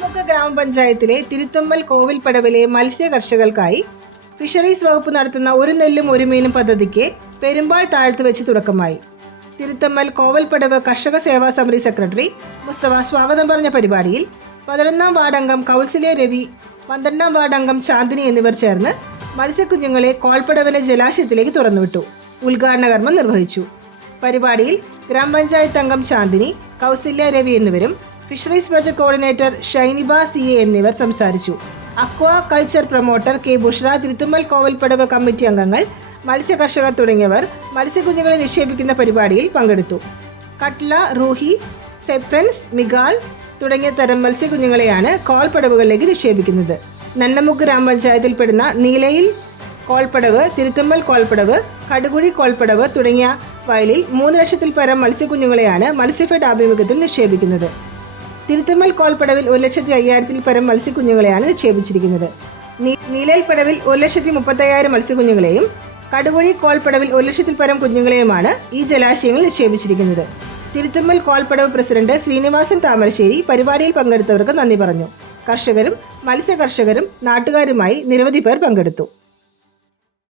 മുക്ക ഗ്രാമപഞ്ചായത്തിലെ തിരുത്തമ്മൽ കോവിൽപ്പടവിലെ മത്സ്യ കർഷകർക്കായി ഫിഷറീസ് വകുപ്പ് നടത്തുന്ന ഒരു നെല്ലും ഒരു മീനും പദ്ധതിക്ക് പെരുമ്പാൾ താഴ്ത്തു വെച്ച് തുടക്കമായി. തിരുത്തമ്മൽ കോവൽപ്പടവ് കർഷക സേവാ സമിതി സെക്രട്ടറി മുസ്തഫ സ്വാഗതം പറഞ്ഞ പരിപാടിയിൽ പതിനൊന്നാം വാർഡംഗം കൗസിലെ രവി പന്ത്രണ്ടാം വാർഡംഗം ചാന്ദിനി എന്നിവർ ചേർന്ന് മത്സ്യക്കുഞ്ഞുങ്ങളെ കോൾപ്പടവിലെ ജലാശയത്തിലേക്ക് തുറന്നുവിട്ടു. ഉദ്ഘാടന കർമ്മം നിർവഹിച്ചു. പരിപാടിയിൽ ഗ്രാമപഞ്ചായത്ത് അംഗം ചാന്ദിനി കൗസല്യ രവി എന്നിവരും fisheries project coordinator Shainiba C A എന്നിവർ സംസാരിച്ചു. Aquaculture promoter K Bushra Thiruthummal Kolpadavu committee അംഗങ്ങൾ മത്സ്യ കർഷകർ തുടങ്ങിയവർ മത്സ്യക്കുഞ്ഞുങ്ങളെ നിക്ഷേപിക്കുന്ന പരിപാടിയിൽ പങ്കെടുത്തു. കട്ല റൂഹി സെപ്രൻസ് മിഗാൾ തുടങ്ങിയ തരം മത്സ്യക്കുഞ്ഞുങ്ങളെയാണ് കോൾപ്പടവുകളിലേക്ക് നിക്ഷേപിക്കുന്നത്. നന്നമുക്ക് ഗ്രാമപഞ്ചായത്തിൽപ്പെടുന്ന നീലയിൽ കോൾപ്പടവ് തിരുത്തുമ്മൽ കോൾപ്പടവ് കടുകുഴി കോൾപ്പടവ് തുടങ്ങിയ വയലിൽ മൂന്ന് ലക്ഷത്തിൽ പരം മത്സ്യക്കുഞ്ഞുങ്ങളെയാണ് മത്സ്യഫെഡ് ആഭിമുഖ്യത്തിൽ നിക്ഷേപിക്കുന്നത്. തിരുത്തുമ്മൽ കോൾപ്പടവിൽ ഒരു ലക്ഷത്തി അയ്യായിരത്തിൽ പരം മത്സ്യക്കുഞ്ഞുങ്ങളെയാണ് നിക്ഷേപിച്ചിരിക്കുന്നത്. നീലയിൽ ഒരു ലക്ഷത്തി മുപ്പത്തയ്യായിരം മത്സ്യക്കുഞ്ഞുങ്ങളെയും കടുകുഴി കോൾപ്പടവിൽ ഒരു ലക്ഷത്തിൽ പരം കുഞ്ഞുങ്ങളെയുമാണ് ഈ ജലാശയങ്ങളിൽ നിക്ഷേപിച്ചിരിക്കുന്നത്. തിരുത്തുമ്മൽ കോൾപ്പടവ് പ്രസിഡന്റ് ശ്രീനിവാസൻ താമരശ്ശേരി പരിപാടിയിൽ പങ്കെടുത്തവർക്ക് നന്ദി പറഞ്ഞു. കർഷകരും മത്സ്യകർഷകരും നാട്ടുകാരുമായി നിരവധി പേർ പങ്കെടുത്തു.